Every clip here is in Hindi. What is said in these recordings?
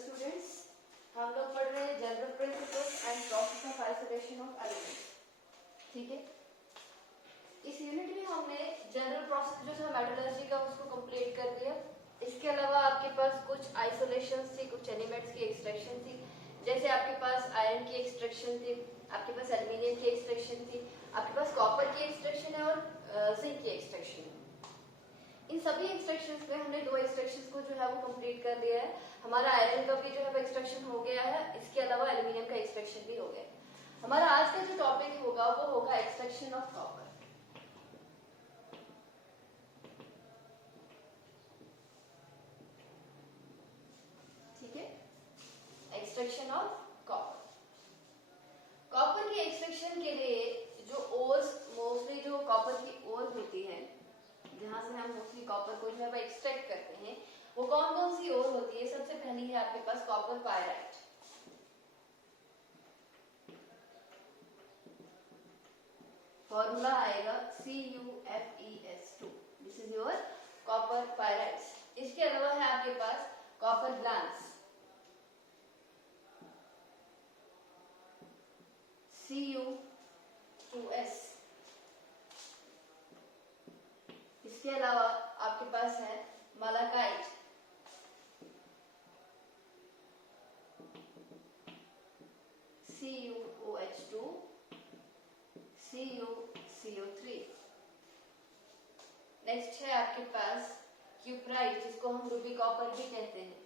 स्टूडेंट्स, हम लोग पढ़ रहे हैं general principles and process of isolation of elements. ठीक है, इस यूनिट में हमने जनरल प्रोसेस जो था मेटलर्जी का उसको कंप्लीट कर दिया। इसके अलावा आपके पास कुछ आइसोलेशंस थी, कुछ एलिमेंट्स की एक्सट्रैक्शन थी। जैसे आपके पास आयरन की एक्सट्रैक्शन थी, आपके पास एल्यूमिनियम की एक्सट्रैक्शन थी, आपके पास कॉपर की एक्सट्रैक्शन है और जिंक की एक्सट्रैक्शन है। इन सभी एक्सट्रैक्शंस में हमने दो एक्सट्रैक्शंस को जो है वो कंप्लीट कर दिया है। हमारा आयरन का भी जो है वो एक्सट्रैक्शन हो गया है, इसके अलावा एल्यूमिनियम का एक्सट्रैक्शन भी हो गया है। हमारा आज का जो टॉपिक होगा वो होगा एक्सट्रैक्शन ऑफ कॉपर। ठीक है, एक्सट्रैक्शन ऑफ कॉपर। कॉपर की एक्सट्रैक्शन के लिए जो ओर्स, मोस्टली जो कॉपर की ओर होती है, जहां से हम मोस्टली कॉपर को जो है वो एक्सट्रैक्ट करते हैं, वो कौन कौन सी ओर होती है? सबसे पहली है आपके पास कॉपर पायराइट। फॉर्मूला आएगा CuFeS2। This is your copper pyrite. इसके अलावा है आपके पास कॉपर ग्लांस, Cu2S। इसके अलावा आपके पास है मालाकाइट, CuOH2, CuCO3। नेक्स्ट है आपके पास क्यूप्राइट, जिसको हम रूबी कॉपर भी कहते हैं।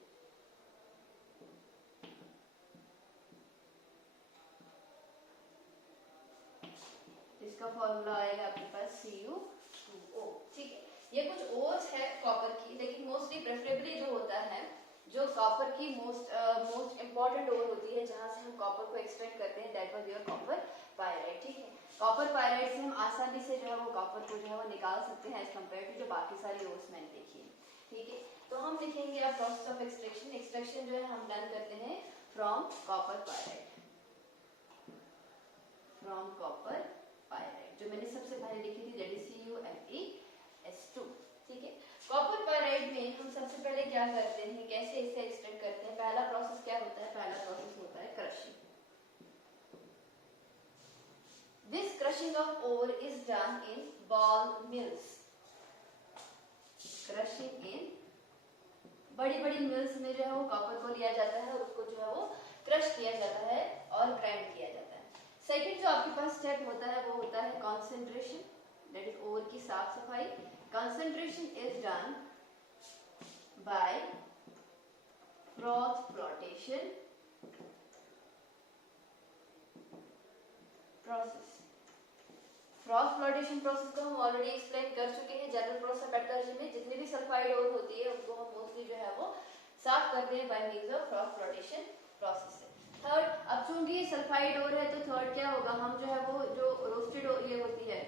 इसका फॉर्मूला आएगा आपके पास Cu2O। ठीक है, ये कुछ ओर्स है कॉपर की, लेकिन मोस्टली प्रेफरेबली जो होता है, जो कॉपर की मोस्ट इंपॉर्टेंट ओर होती है जहां से हम कॉपर को एक्सट्रैक्ट करते हैं, that was your copper pyrite. ठीक है, कॉपर पायराइट से हम आसानी से जो है वो कॉपर को जो है वो निकाल सकते हैं एज कम्पेयर टू जो बाकी सारी ओर्स मैंने देखी है। ठीक है, तो हम लिखेंगे अब प्रोसेस ऑफ एक्सट्रैक्शन। एक्सट्रैक्शन जो है हम डन करते हैं from copper pyrite, from copper pyrite, जो मैंने सबसे पहले लिखी थी, दैट इज CuFeS2। ठीक है, कॉपर पायराइट में हम सबसे पहले क्या करते हैं, कैसे इसे एक्सट्रैक्ट करते हैं? पहला प्रोसेस क्या होता है? पहला प्रोसेस होता है crushing. This crushing of ore is done in ball mills. Crushing in बड़ी बड़ी मिल्स में जो है वो कॉपर को लिया जाता है और उसको जो है वो क्रश किया जाता है और ग्राइंड किया जाता है। सेकंड जो आपके पास स्टेप होता है वो होता है कॉन्सेंट्रेशन, दैट इज ओर की साफ सफाई। Concentration is done bye froth flotation process. Froth flotation process को हम ऑलरेडी एक्सप्लेन कर चुके हैं जनरल प्रोसेस मेटलर्जी में। जितनी भी सल्फाइड ओर होती है उनको हम मोस्टली जो है वो साफ करते हैं by means of froth flotation process से। थर्ड, अब चूंकि ये सल्फाइड ओर है तो थर्ड क्या होगा, हम जो है वो जो रोस्टेड ये होती है,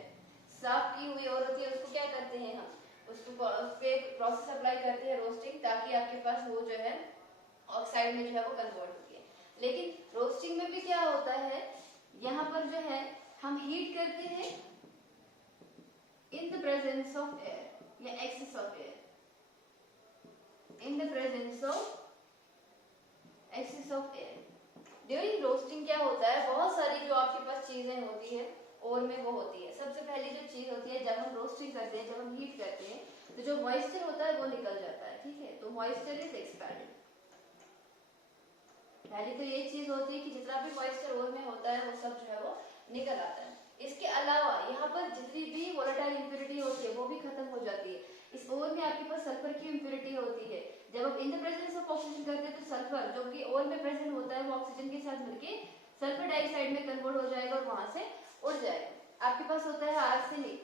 साफ की हुई ओर होती है, उसको क्या करते हैं हम, उसको उस पे प्रोसेस अप्लाई करते हैं रोस्टिंग, ताकि आपके पास वो जो है ऑक्साइड में जो है वो कन्वर्ट होती है। लेकिन रोस्टिंग में भी क्या होता है, यहाँ पर जो है हम हीट करते हैं in the presence of air या excess of air, in the presence of excess of air. During roasting क्या होता है, बहुत सारी जो आपके पास चीजें होती है ओर में वो होती है। सबसे पहली जो चीज होती है, जब हम रोस्टिंग करते हैं, जब हम हीट करते हैं, तो जो मॉइस्चर होता है वो निकल जाता है। ठीक है, तो मॉइस्चर इज एक्सपेल्ड। पहली तो ये चीज होती है कि जितना भी मॉइस्चर ओर में होता है वो सब जो है वो निकल आता है। इसके अलावा यहाँ पर जितनी भी वोलेटाइल इंप्योरिटी होती है वो भी खत्म हो जाती है। इस ओर में आपके पास सल्फर की इंप्योरिटी होती है। जब आप इन द प्रेजेंस ऑफ ऑक्सीजन करते हैं तो सल्फर जो कि ओर में प्रेजेंट होता है वो ऑक्सीजन के साथ मिलके सल्फर डाइऑक्साइड में कन्वर्ट हो जाएगा और वहां से उड़ जाएगा। आपके पास होता है आर्सेनिक,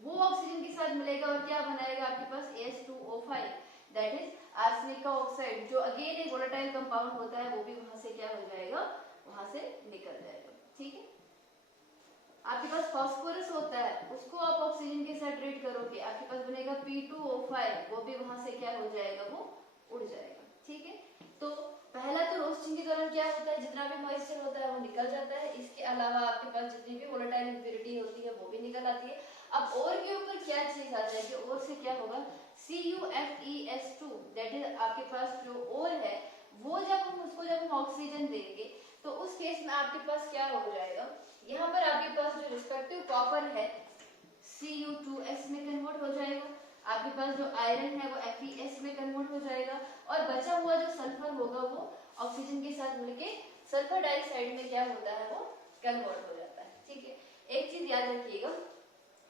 वो ऑक्सीजन के साथ मिलेगा और क्या बनाएगा आपके पास H2O5, दैट इज आर्सेनिक का ऑक्साइड, जो अगेन एक वोलेटाइल कंपाउंड होता है, वो भी वहां से क्या हो जाएगा, वहां से निकल जाएगा। ठीक है, आपके पास फास्फोरस होता है, उसको आप ऑक्सीजन के साथ ट्रीट करोगे, आपके पास बनेगा P2O5, वो भी वहां से क्या हो जाएगा, वो उड़ जाएगा। ठीक है, तो पहला तो रोस्टिंग के दौरान क्या होता है, जितना भी मॉइस्चर होता है वो निकल जाता है। इसके अलावा आपके पास जितनी भी वोलेटाइल इंप्योरिटी होती है वो भी निकल आती है। अब और के ऊपर क्या चीज आ जाएगी, और से क्या होगा, C CuFeS2 दैट इज आपके पास जो ओर है वो जब हम ऑक्सीजन देंगे तो उस केस में आपके पास क्या हो जाएगा, यहाँ पर आपके पास जो रिस्पेक्टिव कॉपर है Cu2S में कन्वर्ट हो जाएगा, आपके पास जो आयरन है वो Fe में कन्वर्ट हो जाएगा और बचा हुआ जो सल्फर होगा वो ऑक्सीजन के साथ मिलके सल्फर डाइऑक्साइड में क्या होता है वो कन्वर्ट हो जाता है। ठीक है, एक चीज याद रखिएगा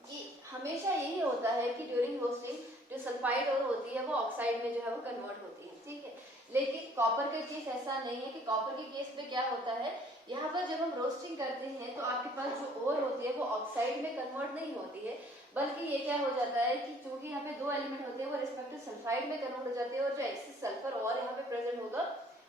कि हमेशा यही होता है कि ड्यूरिंग रोस्टिंग जो सल्फाइड और होती है वो ऑक्साइड में जो है वो कन्वर्ट होती है। ठीक है, लेकिन कॉपर का केस ऐसा नहीं है कि कॉपर के केस में क्या होता है, यहाँ पर जब हम रोस्टिंग करते हैं तो आपके पास जो ओर होती है वो ऑक्साइड में कन्वर्ट नहीं होती है, बल्कि ये क्या हो जाता है कि चूंकि यहाँ पे दो एलिमेंट होते हैं वो रिस्पेक्टिव सल्फाइड में कन्वर्ट हो जाते हैं और जो एक्सेस सल्फर और यहाँ पे प्रेजेंट होगा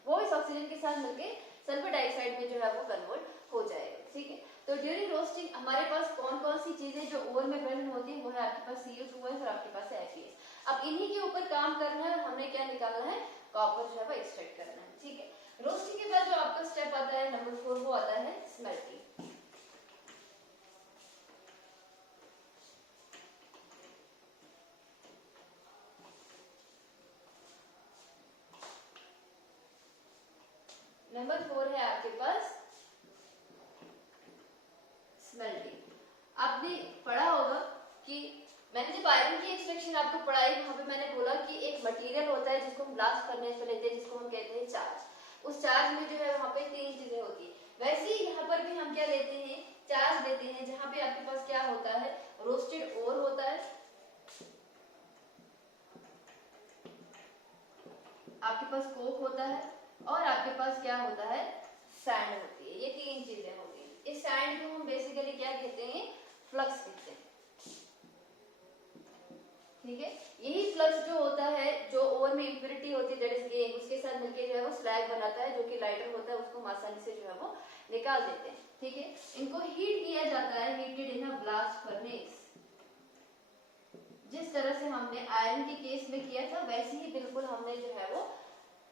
वो इस ऑक्सीजन के साथ मिलके सल्फर डाइऑक्साइड में जो है वो कन्वर्ट हो जाएगा। ठीक है, तो ड्यूरिंग रोस्टिंग हमारे पास कौन कौन सी चीजें जो ओर में प्रेजेंट होती है वो है आपके पास Cu2S और आपके पास है Fe। अब इन्हीं के ऊपर काम करना है और हमने क्या निकालना है, कॉपर जो है वो एक्सट्रैक्ट करना है। ठीक है, रोस्टिंग के बाद जो आपका स्टेप आता है नंबर 4 वो आता है स्मेल्टिंग। नंबर 4 है आपके पास स्मेल्टिंग। आपने पढ़ा होगा कि मैंने जब आयरन की एक्सट्रैक्शन आपको पढ़ाई वहां पे मैंने बोला कि एक मटेरियल होता है जिसको हम ब्लास्ट करने से लेते हैं जिसको हम कहते हैं चार्ज। उस चार्ज में जो है वहां पे तीन चीजें होती है, वैसे ही यहाँ पर भी हम क्या लेते हैं, चार्ज लेते हैं, जहाँ पे आपके पास क्या होता है, रोस्टेड ओर होता है, आपके पास कोक होता है और आपके पास क्या होता है, सैंड होती है। ये तीन चीजें होती है। इस सैंड को हम बेसिकली क्या कहते हैं, फ्लक्स कहते हैं। ठीक है, यही फ्लक्स जो होता है जो ओवर में इंप्योरिटी होती है दैट इज गेन उसके साथ मिलके जो है वो स्लैग बनाता है जो कि लाइटर होता है, उसको आसानी से जो है वो निकाल देते हैं। ठीक है, इनको हीट किया जाता है, heated in a blast furnace. जिस तरह से हमने आयरन के केस में किया था वैसे ही बिल्कुल हमने जो है वो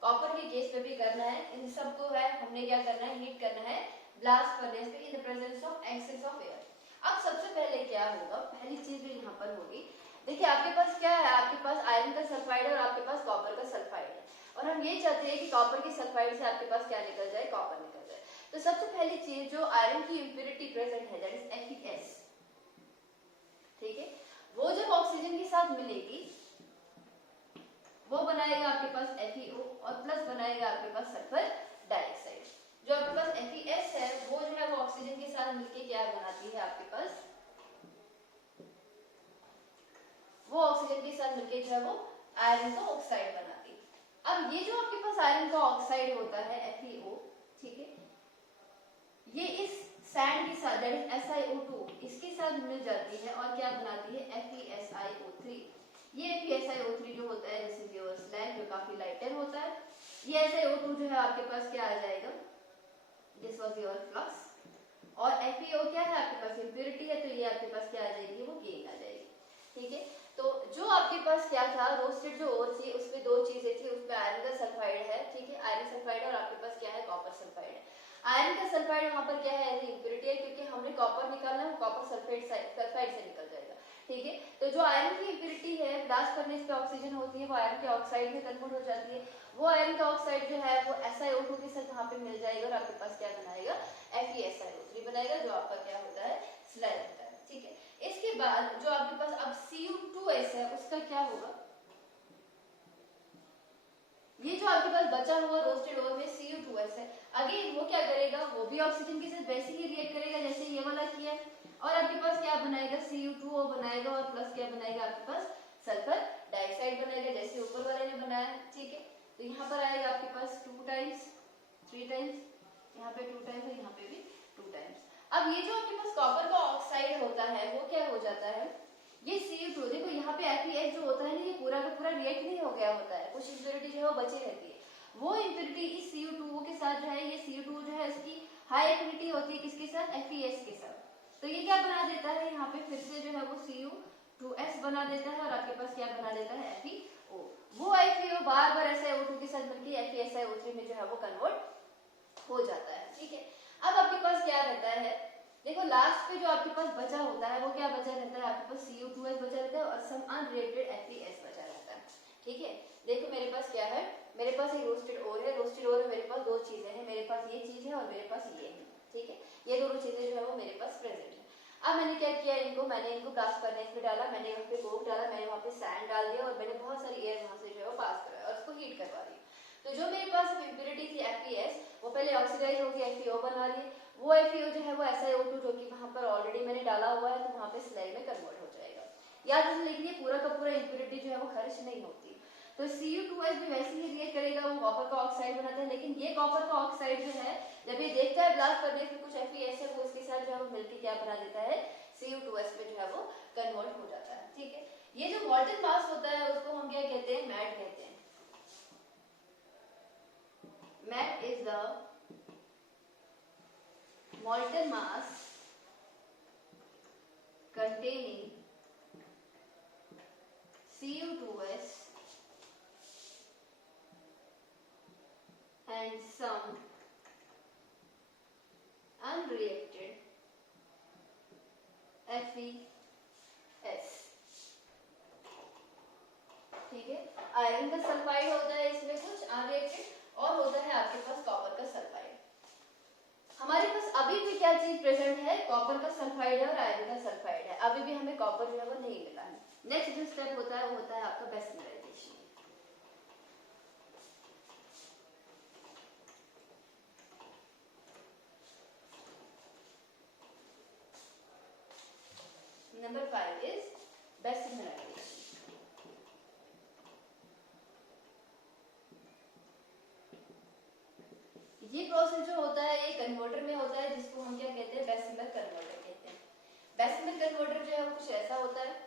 कॉपर के केस में भी करना है। इन सबको है हमने क्या करना है, हीट करना है ब्लास्ट फर्नेस में in the presence of excess of air. अब सबसे पहले क्या होगा, पहली चीज जो यहाँ पर होगी, देखिए आपके पास क्या है, आपके पास आयरन का सल्फाइड और आपके पास कॉपर का सल्फाइड है और हम ये चाहते हैं कि कॉपर के सल्फाइड से आपके पास क्या निकल जाए, कॉपर निकल जाए। तो सबसे पहली चीज जो आयरन की इंप्योरिटी प्रेजेंट है दैट इज Fe। ठीक है, वो जब ऑक्सीजन के साथ मिलेगी वो बनाएगा आपके पास FeO और प्लस बनाएगा आपके पास सल्फर डाइऑक्साइड। जो आपके पास Fes है वो जो है वो ऑक्सीजन के साथ मिलके क्या बनाती है, आपके पास वो ऑक्सीजन के साथ मिलके जो है वो आयरन का ऑक्साइड बनाती है। अब ये जो आपके पास आयरन का ऑक्साइड होता है FeO, ठीक है, ये इस सैंड के साथ दैट इज SiO2 इसके साथ मिल जाती है और क्या बनाती है, FeSiO3। ये FeSiO3 जो होता है दिस इज योर स्लैग जो काफी लाइटर होता है। ये SiO2 जो है आपके पास क्या आ जाएगा, दिस वाज योर फ्लक्स और FeO क्या है आपके पास इंप्योरिटी है तो ये आपके पास क्या आ जाएगी, वो गेन आ जाएगी। ठीक है, तो जो आपके पास क्या था, रोस्टेड जो ओर थी उसमें दो चीजें थी, उसमें आयरन का सल्फाइड है। ठीक है, आयरन सल्फाइड और आपके पास क्या है, कॉपर सल्फाइड है। आयरन का सल्फाइड वहां पर क्या है, एज इंप्योरिटी है क्योंकि हमने कॉपर निकालना है, कॉपर सल्फाइड से निकल जाएगा। ठीक है, तो जो आयरन की इंप्योरिटी है ब्लास्ट करने पे ऑक्सीजन होती है वो आयरन के ऑक्साइड में कन्वर्ट हो जाती है। वो आयरन का ऑक्साइड जो है वो SiO2 के साथ वहां पे मिल जाएगा और आपके पास क्या बनाएगा, FeSiO3 बनाएगा जो आपका क्या होता है, स्लैग होता है। ठीक है, इसके बाद जो आपके पास अब Cu2S है उसका क्या होगा, ये जो आपके पास बचा हुआ रोस्टेड ओर में Cu2S है, अगेन वो क्या करेगा, वो भी ऑक्सीजन के साथ वैसे ही रिएक्ट करेगा जैसे ये वाला किया है और आपके पास क्या बनाएगा, Cu2O बनाएगा और प्लस क्या बनाएगा, आपके पास सल्फर डाइऑक्साइड बनाएगा जैसे ऊपर वाले ने बनाया है। ठीक है, तो यहाँ पर आएगा आपके पास 2 टाइम्स 3 टाइम्स, यहाँ पे 2 टाइम्स और यहाँ पे भी 2 टाइम्स। अब ये जो आपके पास कॉपर का ऑक्साइड होता है वो क्या हो जाता है, ये Cu2 देखो यहाँ पे FeS जो होता है ना ये पूरा का पूरा रिएक्ट नहीं हो गया होता है, कुछ इंप्योरिटी जो है वो बची रहती है। वो इंप्योरिटी इस Cu2 के साथ जो है, ये Cu2 जो है इसकी हाई एफिनिटी होती है किसके साथ, FeS के साथ, तो ये क्या बना देता है, यहाँ पे फिर से जो है वो Cu2S बना देता है और आपके पास क्या बना देता है, FeO। वो FeO बार बार SiO2 के साथ मिलकर FeSiO3 में जो है वो कन्वर्ट हो जाता है। ठीक है, अब आपके पास क्या रहता है, देखो लास्ट पे जो आपके पास बचा होता है वो क्या बचा रहता है, आपके पास Cu2S बचा रहता है और सम अनरिएक्टेड FeS बचा रहता है। पास एक रोस्टेड ओर है, रोस्टेड ओर में मेरे पास दो चीजें हैं, मेरे पास ये चीज है और मेरे पास ये है, ठीक है, ये दोनों चीजें जो है वो मेरे पास प्रेजेंट है। अब मैंने क्या किया, मैंने इनको ब्लास्ट फर्नेस में डाला, मैंने यहाँ पे कोक डाला, मैंने वहाँ पे सैंड डाल दिया और मैंने बहुत सारी एयर वहाँ से जो है वो पास कराया और उसको हीट करवा दी। तो जो मेरे पास इम्प्योरिटी थी FeS, वो पहले ऑक्सीडाइज होगी, FeO बना रही है, वो FeO जो है वो SiO2 जो कि वहाँ पर ऑलरेडी मैंने डाला हुआ है, तो वहाँ पे स्लाइड में कन्वर्ट हो जाएगा। याद रखिए, लेकिन ये पूरा का पूरा इम्प्योरिटी जो है वो खर्च नहीं होती। तो Cu2S भी वैसे ही रिएक्ट करेगा, वो कॉपर का ऑक्साइड बनाता है, लेकिन ये कॉपर का ऑक्साइड जो है जब ये देखता है ब्लास्ट करने में कुछ FeS है, वो इसके साथ जो है वो मिलकर क्या बना देता है, Cu2S में जो है वो कन्वर्ट हो जाता है, ठीक है। ये जो मॉल्टन मास होता है उसको हम क्या कहते हैं, मैट कहते हैं। Matte is the molten mass containing Cu2S and some unreacted FeS, ठीक है। आयरन का सल्फाइड होता है इसमें कुछ अनरिएक्टेड, और होता है आपके पास कॉपर का सल्फाइड। हमारे पास अभी भी क्या चीज प्रेजेंट है, कॉपर का सल्फाइड है और आयरन का सल्फाइड है, अभी भी हमें कॉपर जो है वो नहीं मिला है। नेक्स्ट जो स्टेप होता है वो होता है आपका बेसिमराइजेशन। Number 5 is Bessemerisation. ये प्रोसेस जो होता है ये कन्वर्टर में होता है, जिसको हम क्या कहते हैं, बेसिमर कन्वर्टर कहते हैं। बेसिमर कन्वर्टर जो है वो कुछ ऐसा होता है,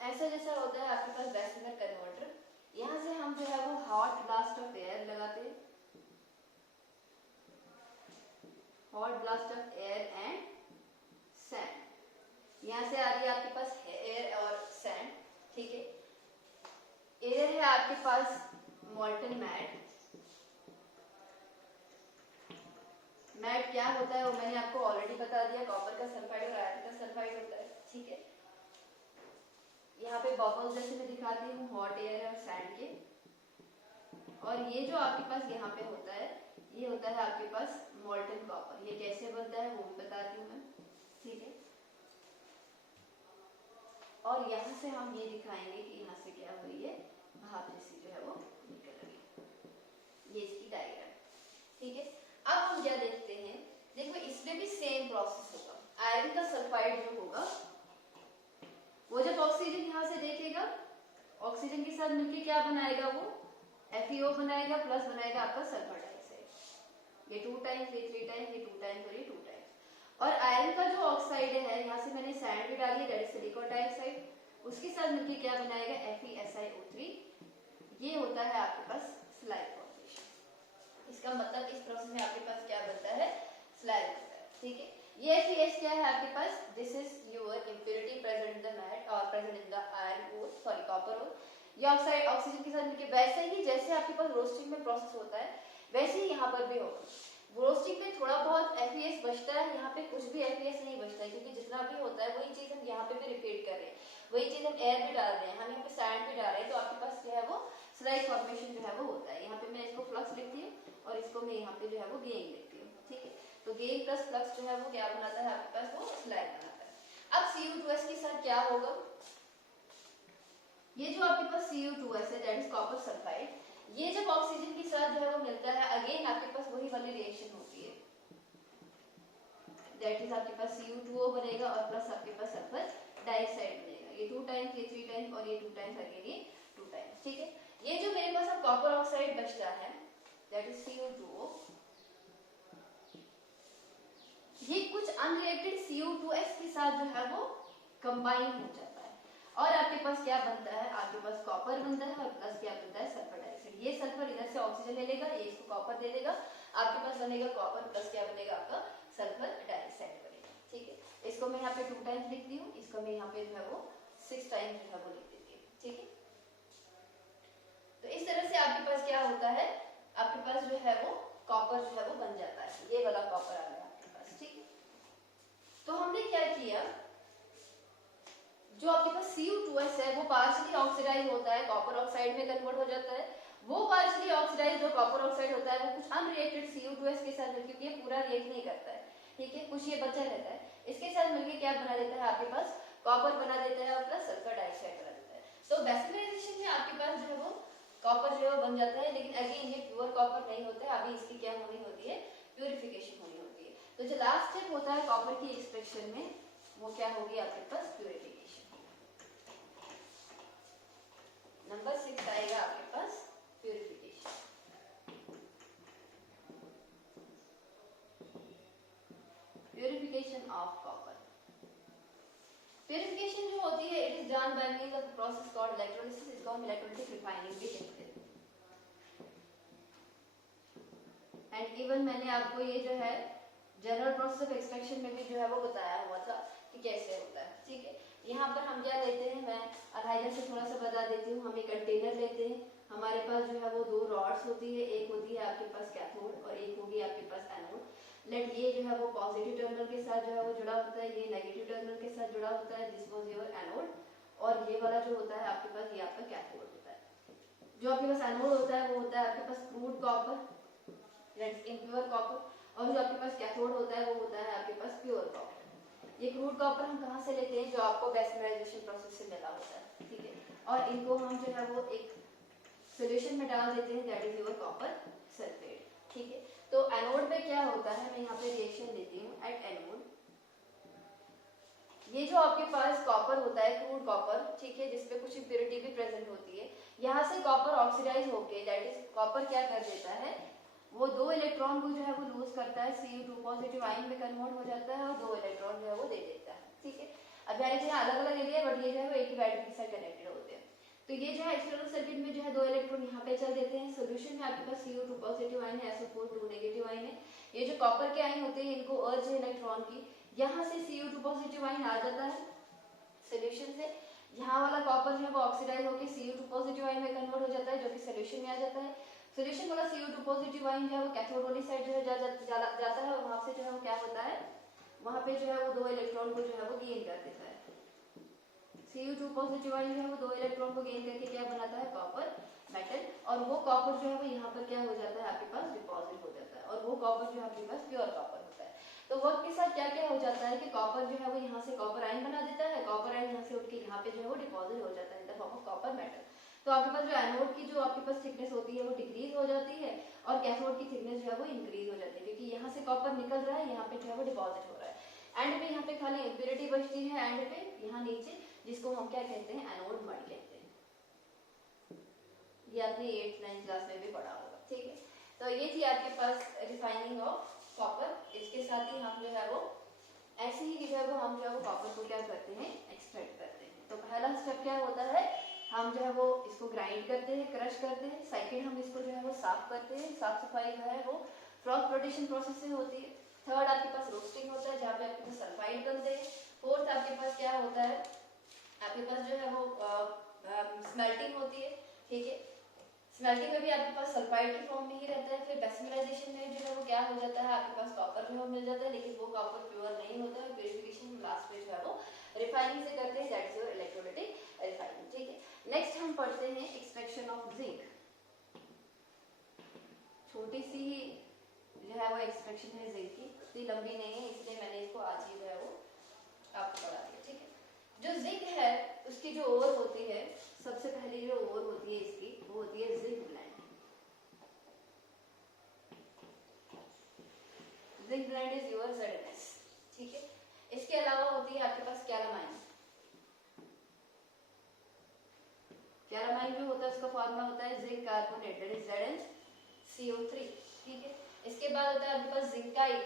ऐसा जैसा होता है आपके पास बेसिमर कन्वर्टर। यहाँ से हम जो है वो हॉट ब्लास्ट ऑफ एयर लगाते हैं, hot blast of air and sand. यहाँ से आ रही है आपके पास एयर और सैंड, ठीक है। एयर है आपके पास मॉल्टन मैट। मैट क्या होता है वो मैंने आपको ऑलरेडी बता दिया, कॉपर का सल्फाइड और आयरन का सल्फाइड होता है, ठीक है। यहाँ पे बबल्स जैसे मैं दिखाती हूँ हॉट एयर और सैंड के, और ये जो आपके पास यहाँ पे होता है ये होता है आपके पास मॉल्टन कॉपर। ये कैसे बनता है वो भी बताती हूँ मैं, ठीक है। और यहाँ से हम ये दिखाएंगे कि यहाँ से क्या हुई है, भाप जैसी जो है वो निकल रही है, ये इसकी डायग्राम, ठीक है। अब हम क्या देखते हैं, देखो इसमें भी सेम प्रोसेस होगा। आयरन का सल्फाइड जो होगा वो जब ऑक्सीजन यहाँ से देखेगा, ऑक्सीजन के साथ मिलके क्या बनाएगा, वो FeO बनाएगा, प्लस बनाएगा आपका सल्फर डाइऑक्साइड। ये 2 टाइम्स, ये 3 टाइम्स, ये 2 टाइम्स और ये 2 टाइम्स। और आयरन का जो ऑक्साइड है, यहाँ से मैंने सैंड भी डाली है, दैट इज सिलिकॉन डाइऑक्साइड, उसके साथ मिलके क्या बनाएगा, FeSiO3। ये होता है आपके पास स्लाइड फॉर्मेशन। इसका मतलब इस प्रोसेस में आपके पास क्या बनता है, स्लाइड बनता है, ठीक है। ये FeS क्या है आपके पास, this is your impurity present in the matte और present in the iron ore, sorry copper ore. ये ऑक्साइड ऑक्सीजन के साथ मिलकर, वैसे ही जैसे आपके पास रोस्टिंग में प्रोसेस होता है वैसे ही यहाँ पर भी होगा। रोस्टिंग में थोड़ा बहुत FeS बचता है, यहाँ पे कुछ भी FeS नहीं बचता है, क्योंकि जितना भी होता है वही चीज हम यहाँ पे भी रिपीट कर रहे हैं, वही चीज हम एयर भी डाल रहे हैं, हम यहाँ पे सैंड भी डाल रहे हैं, तो आपके पास जो है वो स्लाइड फॉर्मेशन जो है वो होता है। यहाँ पे मैं इसको फ्लक्स लिखती हूँ और इसको मैं यहाँ पे जो है वो गेन लिखती हूँ, ठीक है। तो गेन प्लस फ्लक्स जो है वो क्या बनाता है आपके पास, वो स्लाइड बनाता है। अब Cu2S के साथ क्या होगा, ये जो आपके पास Cu2S है दैट इज कॉपर सल्फाइड, ये जब ऑक्सीजन के साथ जो है वो मिलता है, अगेन आपके पास वही वाली रिएक्शन होती है, दैट इज आपके पास Cu2O बनेगा और प्लस आपके पास सल्फर डाइऑक्साइड बनेगा। ये 2 टाइम्स, ये 3 टाइम्स और ये 2 टाइम्स, अगेन ये 2 टाइम्स। ठीक है, ये जो मेरे पास अब कॉपर ऑक्साइड बचता है दैट इज CO2, ये कुछ अनरिएक्टेड CO2s के साथ जो है वो कंबाइन हो जाता है और आपके पास क्या बनता है, आपके पास कॉपर बनता है और प्लस क्या बनता है, सल्फर डाइऑक्साइड। ये सल्फर इधर से ऑक्सीजन ले लेगा, ये इसको कॉपर दे देगा, आपके पास बनेगा कॉपर प्लस क्या बनेगा आपका सल्फर डाइऑक्साइड बनेगा। ठीक है, इसको मैं यहाँ पे 2 टाइम्स लिख दी हूँ, इसको मैं यहाँ पे जो है वो 6 टाइम्स जो है वो लिख देती हूँ। ठीक है, तो इस तरह से आपके पास क्या होता है, आपके पास जो है वो कॉपर जो है वो बन जाता है, ये वाला कॉपर आ गया आपके पास। ठीक है, तो हमने क्या किया, जो आपके पास CO2s है वो पार्शियली ऑक्सीडाइज होता है, कॉपर ऑक्साइड में कन्वर्ट हो जाता है। वो पार्शियली ऑक्सीडाइज जो कॉपर ऑक्साइड होता है वो कुछ अनरिएक्टेड CO2s के साथ मिलकर, ये पूरा रिएक्ट नहीं करता है, ठीक है, कुछ ये बचा रहता है, इसके साथ मिलकर क्या बना देता है आपके पास कॉपर बना देता है और प्लस सल्फर डाइऑक्साइड बना देता है। तो बेसिलाइजेशन में आपके पास जो है वो कॉपर जो है वो बन जाता है, लेकिन अगेन ये प्योर कॉपर नहीं होता है, अभी इसकी क्या होनी होती है, प्यूरिफिकेशन होनी होती है। तो जो लास्ट स्टेप होता है कॉपर की एक्सट्रैक्शन में वो क्या होगी आपके पास, प्यूरिफिकेशन। नंबर 6 आएगा आपके पास purification. Purification of copper. Purification जो होती है it is done by means of process called electrolysis, इसको हम इलेक्ट्रोलिटिक रिफाइनिंग भी कहते हैं। एंड इवन मैंने आपको ये जो है जनरल प्रोसेस ऑफ एक्सट्रैक्शन में भी जो है वो बताया हुआ था कि कैसे होता है। ठीक है, यहाँ पर हम क्या लेते हैं, मैं अलाइजा से थोड़ा सा बता देती हूँ। हम एक कंटेनर लेते हैं, हमारे पास जो है वो 2 रॉड्स होती है, एक होती है आपके पास कैथोड और एक होगी आपके पास एनोड। लेट ये जो है वो पॉजिटिव टर्मिनल के साथ जो है वो जुड़ा होता है, ये नेगेटिव टर्मिनल के साथ जुड़ा होता है, दिस वाज योर एनोड, और ये वाला जो होता है आपके पास ये आपका कैथोड होता है। जो आपके पास एनोड होता है वो होता है आपके पास क्रूड कॉपर, इम्प्योर कॉपर, और जो आपके पास कैथोड होता है वो होता है आपके पास प्योर कॉपर। ये क्रूड कॉपर हम कहाँ से लेते हैं, जो आपको बेस्मराइजेशन प्रोसेस से मिला होता है। ठीक है, और इनको हम जो है वो एक सॉल्यूशन में डाल देते हैं, that is your copper sulphate. ठीक है, तो एनोड में क्या होता है, मैं यहाँ पे रिएक्शन देती हूँ एट एनोड। ये जो आपके पास कॉपर होता है क्रूड कॉपर, ठीक है, जिसपे कुछ इम्प्योरिटी भी प्रेजेंट होती है, यहाँ से कॉपर ऑक्सीडाइज होके दैट इज कॉपर क्या कर देता है, वो 2 इलेक्ट्रॉन को जो है वो लूज करता है, Cu2 पॉजिटिव आयन में कन्वर्ट हो जाता है और 2 इलेक्ट्रॉन जो है वो दे देता है। ठीक है, अब यानी कि अलग अलग एरिया बट ये जो है वो एक ही बैटरी के साथ कनेक्टेड होते हैं। तो ये जो है एक्सटर्नल सर्किट में जो है 2 इलेक्ट्रॉन यहाँ पे चल देते हैं, सोल्यूशन में आपके पास Cu2 पॉजिटिव आयन है, SO4 2 नेगेटिव आयन है। ये जो कॉपर के आयन होते हैं इनको अर्ज है इलेक्ट्रॉन की, यहाँ से Cu2 पॉजिटिव आयन आ जाता है सोल्यूशन से, यहाँ वाला कॉपर जो है वो ऑक्सीडाइज होकर Cu2 पॉजिटिव आयन में कन्वर्ट हो जाता है, जो कि सोल्यूशन में आ जाता है। सोल्यूशन वाला Cu2 पॉजिटिव आयन जो है वो कैथोड वाली साइड जो है जाता है और वहां से जो है वो क्या होता है, वहां पे जो है वो 2 इलेक्ट्रॉन को जो है वो गेन कर देता है। Cu2 पॉजिटिव आयन जो है वो 2 इलेक्ट्रॉन को गेन करके क्या बनाता है, कॉपर मेटल, और वो कॉपर जो है वो यहाँ पर क्या हो जाता है आपके पास डिपॉजिट हो जाता है, और वो कॉपर जो है आपके पास प्योर कॉपर होता है। तो वक्त के साथ क्या क्या हो जाता है कि कॉपर जो है वो यहाँ से कॉपर आयन बना देता है, कॉपर आयन यहाँ से उठ के यहाँ पे जो है वो डिपॉजिट हो जाता है in the form of copper metal. तो आपके पास जो एनोड की जो आपके पास थिकनेस होती है वो डिक्रीज हो जाती है और कैथोड की थिकनेस जो है वो इंक्रीज हो जाती है, क्योंकि यहाँ से कॉपर निकल रहा है, यहाँ पे जो है वो डिपॉजिट हो रहा है। एंड पे यहाँ पे खाली इम्प्योरिटी बचती है, एंड पे यहाँ नीचे, जिसको हम क्या कहते हैं, एनोड मड कहते हैं। ये आपने 8th 9th क्लास में भी पढ़ा होगा। ठीक है, तो ये थी आपके पास रिफाइनिंग ऑफ कॉपर। इसके साथ ही हम जो है वो ऐसे ही जो है वो हम जो है वो कॉपर को क्या करते हैं, एक्सट्रैक्ट करते हैं। तो पहला स्टेप क्या होता है, हम जो है वो इसको ग्राइंड करते हैं, क्रश करते हैं। सेकंड हम इसको जो है वो साफ करते हैं, साफ सफाई जो है वो फ्रॉथ फ्लोटेशन प्रोसेस से होती है। थर्ड आपके पास रोस्टिंग होता है, जहाँ पे आपके पास सल्फाइड बनते हैं। फोर्थ आपके पास क्या होता है, आपके पास जो है वो स्मेल्टिंग होती है। ठीक है, स्मेल्टिंग में भी आपके पास सल्फाइड की फॉर्म में ही रहता है। फिर बेस्मराइजेशन में जो है वो क्या हो जाता है, आपके पास कॉपर जो है मिल जाता है, लेकिन वो कॉपर प्योर नहीं होता है। प्यूरिफिकेशन लास्ट में जो है वो रिफाइनिंग से करते हैं, that is your electrolytic refining. ठीक है, नेक्स्ट हम पढ़ते हैं एक्सट्रैक्शन ऑफ जिंक। छोटी सी जो है वो एक्सट्रैक्शन है जिंक की, इतनी लंबी नहीं है, इसलिए मैंने इसको आज ही जो है वो आपको पढ़ा दिया। ठीक है, जो जिंक है उसकी जो ओर होती है, सबसे पहली जो ओर होती है इसकी वो होती है zinc blende. Zinc blende is your ZnS। ठीक है, इसके अलावा होती है आपके पास कैलामाइन। वैलेमाइन जो होता है उसका फॉर्मूला होता है zinc carbonate, that is ZnCO3, ठीक है। इसके बाद होता है आपके पास जिंकाइट,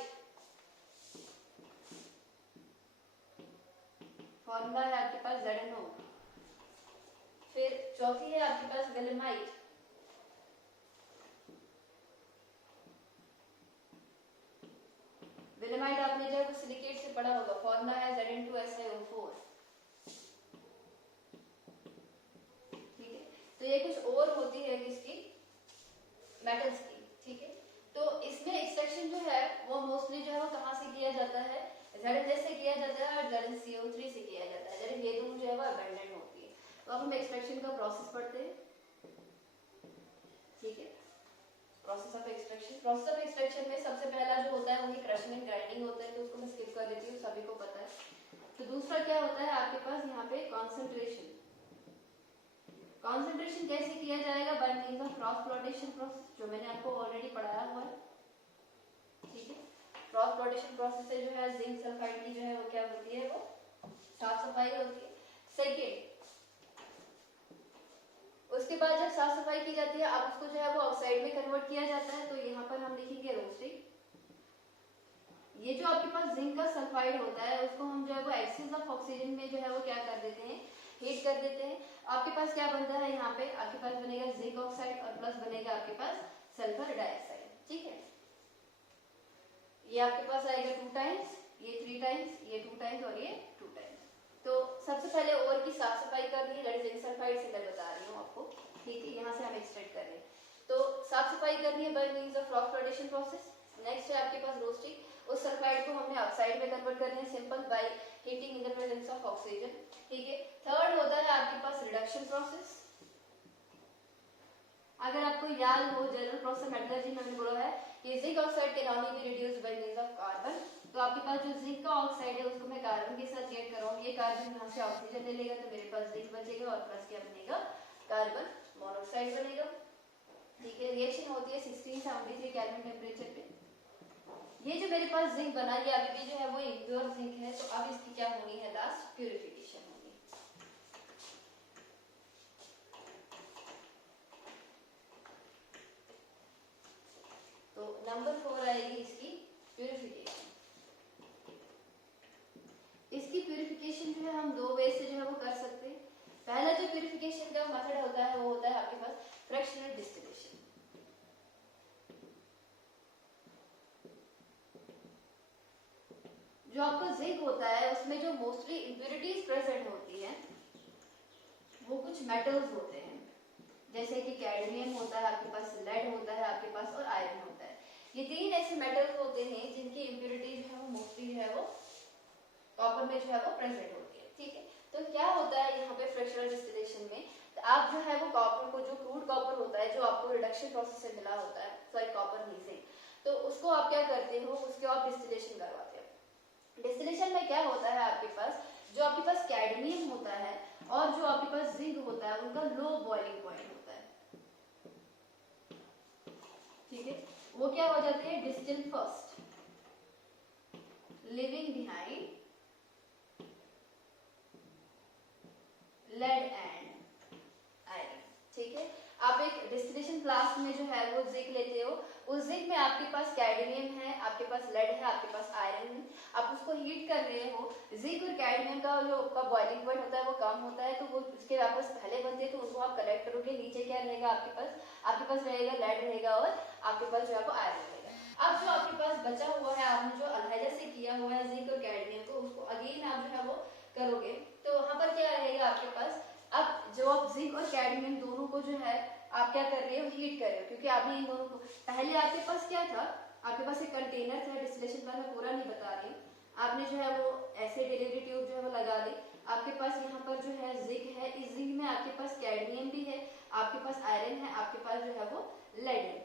फॉर्मूला है आपके पास ZnO। फिर चौथी है आपके पास वेलेमाइट, वेलेमाइट आपने जो है वो सिलिकेट से पढ़ा होगा, फॉर्मूला है Zn2SiO4, ठीक है। तो ये कुछ और होती है किसकी, मेटल्स की, ठीक है। तो इसमें एक्सट्रैक्शन जो है वो मोस्टली जो है वो कहाँ से किया जाता है, ZnS से किया जाता है और ZnCO3 से किया जाता है, यानी ये दोनों जो है वो अबंडेंट होती है। तो अब हम एक्सट्रैक्शन का प्रोसेस पढ़ते हैं, ठीक है। Process of extraction, process of extraction में सबसे पहला जो होता है वो क्रशिंग एंड ग्राइंडिंग होता है, तो उसको मैं स्किप कर देती हूँ, सभी को पता है। तो दूसरा क्या होता है आपके पास यहाँ पे कॉन्सेंट्रेशन, कॉन्सेंट्रेशन कैसे किया जाएगा, bye means of cross flotation process, जो मैंने आपको ऑलरेडी पढ़ाया हुआ है, ठीक है। क्रॉस फ्लोटेशन प्रोसेस से जो है जिंक सल्फाइड की जो है वो क्या होती है, वो साफ सफाई होती है। सेकेंड, उसके बाद जब साफ सफाई की जाती है अब उसको जो है वो ऑक्साइड में कन्वर्ट किया जाता है, तो यहाँ पर हम लिखेंगे रोस्टिंग। ये जो आपके पास जिंक का सल्फाइड होता है उसको हम जो है वो एक्सेस ऑफ ऑक्सीजन में जो है वो क्या कर देते हैं, हीट कर देते हैं। आपके पास क्या बनता है, यहाँ पे आपके पास बनेगा जिंक ऑक्साइड और प्लस बनेगा आपके पास सल्फर डाइऑक्साइड, ठीक है। ये आपके पास आएगा 2 टाइम्स, ये 3 टाइम्स, ये 2 टाइम्स और ये 2 टाइम्स। तो सबसे पहले ओर की साफ सफाई करनी है, जिंक सल्फाइड से मैं बता रही हूँ आपको, ठीक है। यहाँ से हम एक्सट्रैक्ट कर रहे हैं, तो साफ सफाई करनी है bye means of cross flotation process. Next है आपके पास रोस्टिंग, उस सल्फाइड को हमने ऑक्साइड में कन्वर्ट करना है, simple by heating in the presence of oxygen, ठीक है। थर्ड होता है आपके पास रिडक्शन प्रोसेस। अगर आपको याद हो जनरल प्रोसेस मेटलर्जी में हमने बोला है कि zinc oxide can only be reduced by means of carbon, तो आपके पास जो जिंक का ऑक्साइड है उसको मैं कार्बन के साथ रिएक्ट कराऊंगी, ये कार्बन यहाँ से ऑक्सीजन ले लेगा तो मेरे पास जिंक बचेगा और प्लस क्या बनेगा, कार्बन मोनोऑक्साइड बनेगा, ठीक है। रिएक्शन होती है 1673 केल्विन टेम्परेचर पे। ये जो मेरे पास जिंक बना, ये अभी भी जो है वो इम्प्योर जिंक है, तो अब इसकी क्या होनी है, लास्ट प्यूरिफिकेशन होगी। तो नंबर 4 आएगी इसकी प्यूरिफिकेशन। इसकी प्यूरिफिकेशन जो है हम 2 वे से जो है वो कर सकते हैं। पहला जो प्यूरिफिकेशन का मेथड होता है वो होता है आपके पास फ्रैक्शनल डिस्टिलेशन। जो आपका जिंक होता है उसमें जो मोस्टली इम्प्योरिटीज प्रेजेंट होती है वो कुछ मेटल्स होते हैं, जैसे कि कैडमियम होता है आपके पास, लेड होता है आपके पास और आयरन होता है। ये 3 ऐसे मेटल्स होते हैं जिनकी इम्प्योरिटी जो है वो मोस्टली जो है वो कॉपर में जो है वो प्रेजेंट होती है, ठीक है। तो क्या होता है यहाँ पे फ्रैक्शनल डिस्टिलेशन में, तो आप जो है वो कॉपर को, जो क्रूड कॉपर होता है जो आपको रिडक्शन प्रोसेस से मिला होता है, सॉरी कॉपर नहीं जिंक, तो उसको आप क्या करते हो, उसके आप डिस्टिलेशन करवाते हो। डिस्टिलेशन में क्या होता है आपके पास, जो आपके पास कैडमियम होता है और जो आपके पास जिंक होता है उनका लो बॉइलिंग पॉइंट होता है, ठीक है। वो क्या हो जाते हैं, distil first, living behind lead and iron, ठीक है। आप एक डिस्टिलेशन फ्लास्क में जो है वो जिंक लेते हो, उस जिंक में आपके पास कैडमियम है, आपके पास लेड है, आपके पास आयरन है, आप उसको हीट कर रहे हो। जिंक और कैडमियम का जो आपका बॉइलिंग पॉइंट होता है वो कम होता है, तो वो उसके वापस पहले बनते हैं, तो उनको आप कलेक्ट करोगे, नीचे क्या रहेगा आपके पास रहेगा लेड रहेगा और आपके पास जो है वो आयरन रहेगा। अब जो आपके पास बचा हुआ है, आपने जो अलहदा से किया हुआ है जिंक और कैडमियम को, उसको अगेन आप जो है वो करोगे, तो वहां पर क्या रहेगा आपके पास, अब जो आप जिंक और कैडमियम दोनों को जो है आप क्या कर रहे हो, हीट कर रहे हो, क्योंकि अभी इन दोनों को, पहले आपके पास क्या था, आपके पास एक कंटेनर था, डिस्टिलेशन का मैं पूरा नहीं बता रही हूँ, आपने जो है वो ऐसे डिलीवरी ट्यूब जो है वो लगा दी, आपके पास यहाँ पर जो है जिंक है, इस जिंक में आपके पास कैडमियम भी है, आपके पास आयरन है, आपके पास जो है वो लेड है,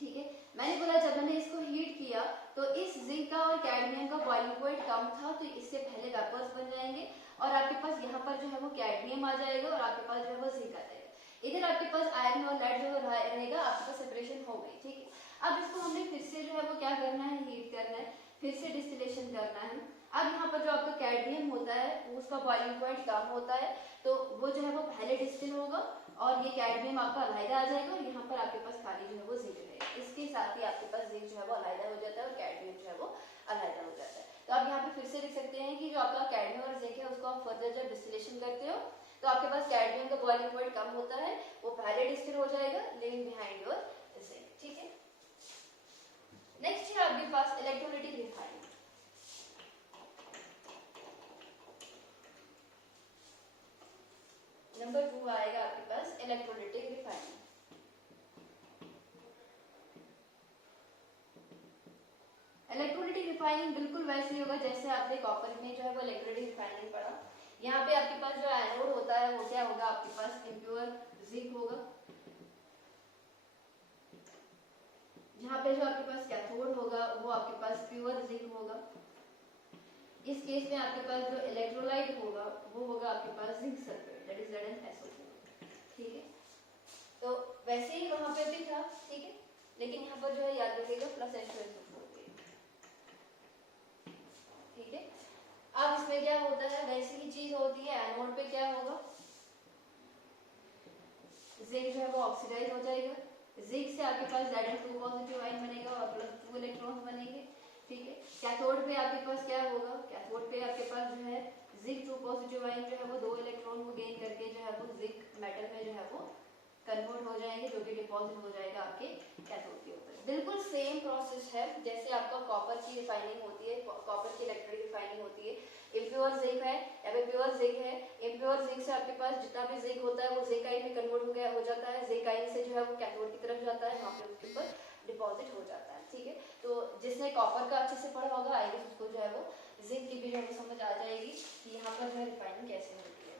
ठीक है। मैंने बोला जब मैंने इसको हीट किया तो इस जिंक का और कैडमियम का बॉइलिंग पॉइंट कम था, तो इससे पहले वेपर्स बन जाएंगे और आपके पास यहाँ पर जो है वो कैडमियम आ जाएगा और आपके पास जो है वो जिंक आ जाएगा। इधर आपके पास आयरन और लेड जो रहेगा, आपके पास सेपरेशन हो गई, ठीक है। अब इसको हमने फिर से जो है वो क्या करना है, हीट करना है, फिर से डिस्टिलेशन करना है। अब यहाँ पर जो आपका कैडमियम होता है उसका बॉइलिंग पॉइंट कम होता है, तो वो जो है वो पहले डिस्टिल होगा और ये कैडमियम आपका अलहदा आ जाएगा और यहाँ पर आपके पास खाली जो है वो जिंक रहेगा। इसके साथ ही आपके पास जिंक जो है वो अलहदा हो जाता है और कैडमियम जो है वो अलहदा हो जाता है। तो आप यहाँ पे फिर से लिख सकते हैं कि जो आपका कैडमियम और जिंक है उसको आप फर्दर जब डिस्टिलेशन करते हो तो आपके पास कैडमियम का बॉइलिंग पॉइंट कम होता है, वो पहले डिस्टिल हो जाएगा लिविंग बिहाइंड योर जिंक। ठीक है, नेक्स्ट है आपके पास इलेक्ट्रोलाइटिक रिफाइनिंग। नंबर 2 आएगा आपके पास इलेक्ट्रोलाइटिक रिफाइनिंग। इलेक्ट्रोलाइटिक रिफाइनिंग बिल्कुल वैसे ही होगा जैसे आपने कॉपर में जो है वो इलेक्ट्रोलाइटिक रिफाइनिंग पढ़ा। यहाँ पे आपके पास जो एनोड होता है वो क्या होगा, आपके पास इम्प्योर जिंक होगा। यहाँ पे जो आपके पास कैथोड होगा वो आपके पास प्योर जिंक होगा। इस केस में आपके पास जो इलेक्ट्रोलाइट होगा वो होगा आपके पास zinc sulphate, that is ZnSO4। ठीक है, तो वैसे ही वहां पे भी था। ठीक है, लेकिन यहाँ पर जो है याद रखिएगा प्लस H2SO4। ठीक है, अब इसमें क्या होता है, वैसी ही चीज होती है, एनोड पे क्या होगा, जिंक जो है वो ऑक्सीडाइज हो जाएगा। जिंक से आपके पास Zn2 पॉजिटिव आयन बनेगा और प्लस 2 इलेक्ट्रॉन्स बनेंगे। ठीक है, कैथोड पे आपके पास क्या होगा, कैथोड पे आपके पास जो है जिंक 2 पॉजिटिव आयन जो है वो 2 इलेक्ट्रॉन को गेन करके जो है वो जिंक मेटल में जो है वो कन्वर्ट हो जाएंगे, जो कि डिपॉजिट हो जाएगा आपके कैथोड के ऊपर। बिल्कुल सेम प्रोसेस है जैसे आपका कॉपर की रिफाइनिंग होती है, कॉपर की इलेक्ट्रोलाइटिक रिफाइनिंग होती है। इम्प्योर जिंक है या फिर प्योर जिंक है, इम्प्योर जिंक से आपके पास जितना भी जिंक होता है वो जिंक आयन में कन्वर्ट हो जाता है। जिंक आयन से जो है वो कैथोड की तरफ जाता है, वहां पे उसके ऊपर डिपॉजिट हो जाता है। ठीक है, तो जिसने कॉपर का अच्छे से पढ़ा होगा आई गेस उसको जो है वो जिंक की भी जो है समझ आ जाएगी कि यहाँ पर जो है रिफाइनिंग कैसे होती है।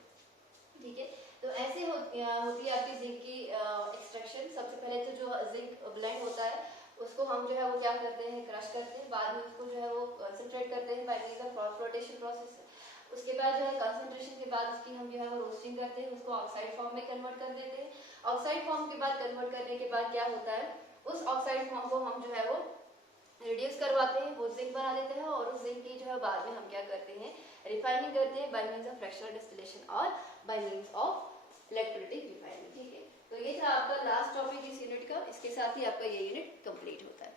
ठीक है, तो ऐसे होती है आपकी जिंक की एक्सट्रैक्शन। सबसे पहले तो जो जिंक ब्लेंड होता है उसको हम जो है वो क्या करते हैं, क्रश करते हैं, बाद में उसको जो है वो कंसंट्रेट करते हैं by means of cross flotation process. उसके बाद जो है कंसंट्रेशन के बाद उसकी हम जो है वो रोस्टिंग करते हैं, उसको ऑक्साइड फॉर्म में कन्वर्ट कर देते हैं। ऑक्साइड फॉर्म के बाद कन्वर्ट करने के बाद क्या होता है, उस ऑक्साइड फॉर्म को हम जो है वो रिड्यूस करवाते हैं, वो जिंक बना देते हैं और उस जिंक की जो है बाद में हम क्या करते हैं, रिफाइनिंग करते हैं by means of fractional distillation और by means of electrolytic refining. ठीक है, तो ये था आपका लास्ट टॉपिक इस यूनिट का। इसके साथ ही आपका ये यूनिट कंप्लीट होता है।